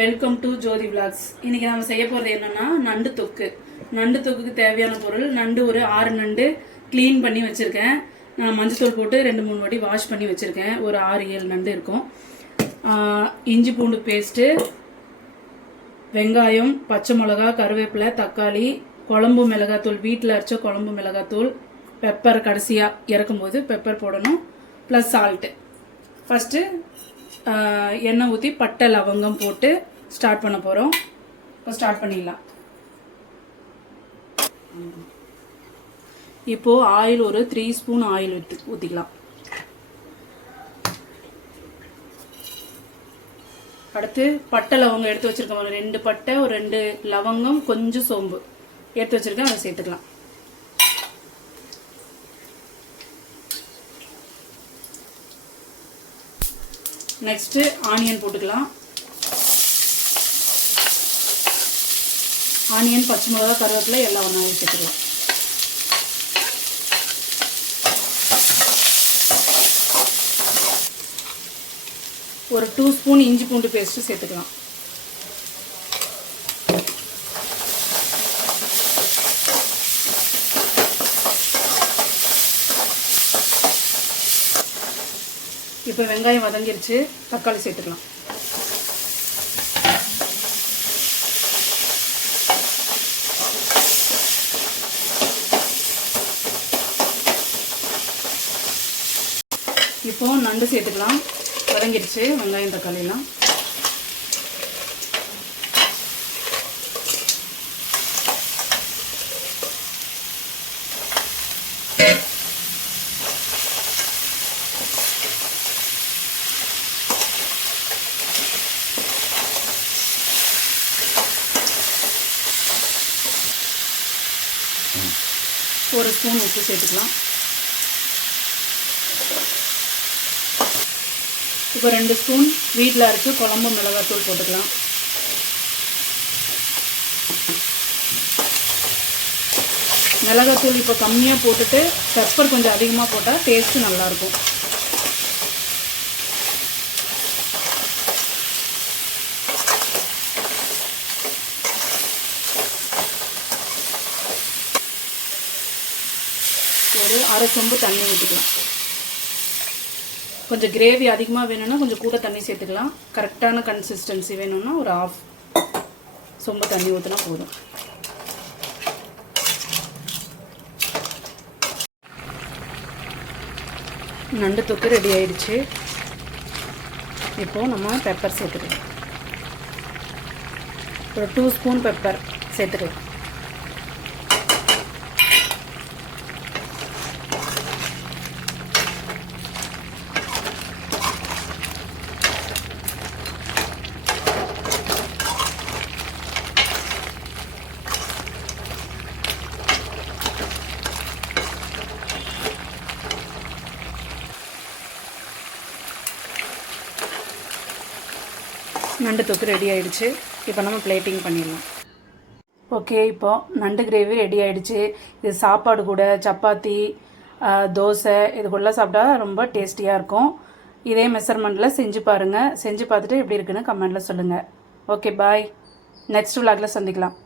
Welcome to Jothi vlogs. இன்னைக்கு நம்ம செய்ய போகிறது என்னன்னா நண்டு தொக்கு. நண்டு தொக்குக்கு தேவையான பொருள் நண்டு ஒரு 6 நண்டு க்ளீன் பண்ணி வச்சுருக்கேன். நான் மஞ்சத்தூள் போட்டு 2-3 வாட்டி வாஷ் பண்ணி வச்சுருக்கேன். ஒரு 6-7 நண்டு இருக்கும். இஞ்சி பூண்டு பேஸ்ட்டு, வெங்காயம், பச்சை மிளகா, கருவேப்பிலை, தக்காளி, குழம்பு மிளகாத்தூள், வீட்டில் அரைச்ச குழம்பு மிளகாத்தூள், பெப்பர் கடைசியாக இறக்கும்போது பெப்பர் போடணும், ப்ளஸ் சால்ட்டு. ஃபஸ்ட்டு எண்ணெய் ஊற்றி பட்டை லவங்கம் போட்டு ஸ்டார்ட் பண்ண போகிறோம். இப்போ ஸ்டார்ட் பண்ணிடலாம். இப்போது ஆயில் ஒரு 3 ஸ்பூன் ஆயில் ஊற்றிக்கலாம். அடுத்து பட்டை லவங்கம் எடுத்து வச்சுருக்கேன். 2 பட்டை, ஒரு 2 லவங்கம், கொஞ்சம் சோம்பு எடுத்து வச்சுருக்கேன். அதை சேர்த்துக்கலாம். நெக்ஸ்ட்டு ஆனியன் போட்டுக்கலாம். ஆனியன், பச்சை மிளகா, கருவேப்பிலை எல்லாம் ஒன்றாவே சேர்த்துக்கலாம். ஒரு 2 ஸ்பூன் இஞ்சி பூண்டு பேஸ்ட்டு சேர்த்துக்கலாம். இப்போ வெங்காயம் வதங்கிருச்சு, தக்காளி சேர்த்துக்கலாம். இப்போ நண்டு சேர்த்துக்கலாம். வதங்கிருச்சு வெங்காயம் தக்காளியெல்லாம். ஒரு ஸ்பூன் உப்பு சேர்த்துக்கலாம். இப்போ 2 ஸ்பூன் வீட்டில் அரைச்சி குழம்பு மிளகாத்தூள் போட்டுக்கலாம். மிளகாத்தூள் இப்போ கம்மியாக போட்டுட்டு பெப்பர் கொஞ்சம் அதிகமாக போட்டால் டேஸ்ட்டு நல்லாயிருக்கும். ஒரு அரை சொம்பு தண்ணி ஊற்றிக்கலாம். கொஞ்சம் கிரேவி அதிகமாக வேணும்னா கொஞ்சம் கூட தண்ணி சேர்த்துக்கலாம். கரெக்டான கன்சிஸ்டன்சி வேணும்னா ஒரு 1/2 சொம்பு தண்ணி ஊற்றினா போதும். நண்டு தொக்கு ரெடி ஆயிடுச்சு. இப்போது நம்ம பெப்பர் சேர்த்துக்கலாம். ஒரு 2 ஸ்பூன் பெப்பர் சேர்த்துக்கலாம். நண்டு தொக்கு ரெடி ஆகிடுச்சு. இப்போ நம்ம பிளேட்டிங் பண்ணிடலாம். ஓகே, இப்போது நண்டு கிரேவி ரெடி ஆகிடுச்சு. இது சாப்பாடு கூட, சப்பாத்தி, தோசை இது கூட சாப்பிட்டா ரொம்ப டேஸ்டியாக இருக்கும். இதே மெஷர்மெண்ட்டில் செஞ்சு பாருங்கள். செஞ்சு பார்த்துட்டு எப்படி இருக்குன்னு கமெண்ட்டில் சொல்லுங்கள். ஓகே, பாய். நெக்ஸ்ட் விலாகில் சந்திக்கலாம்.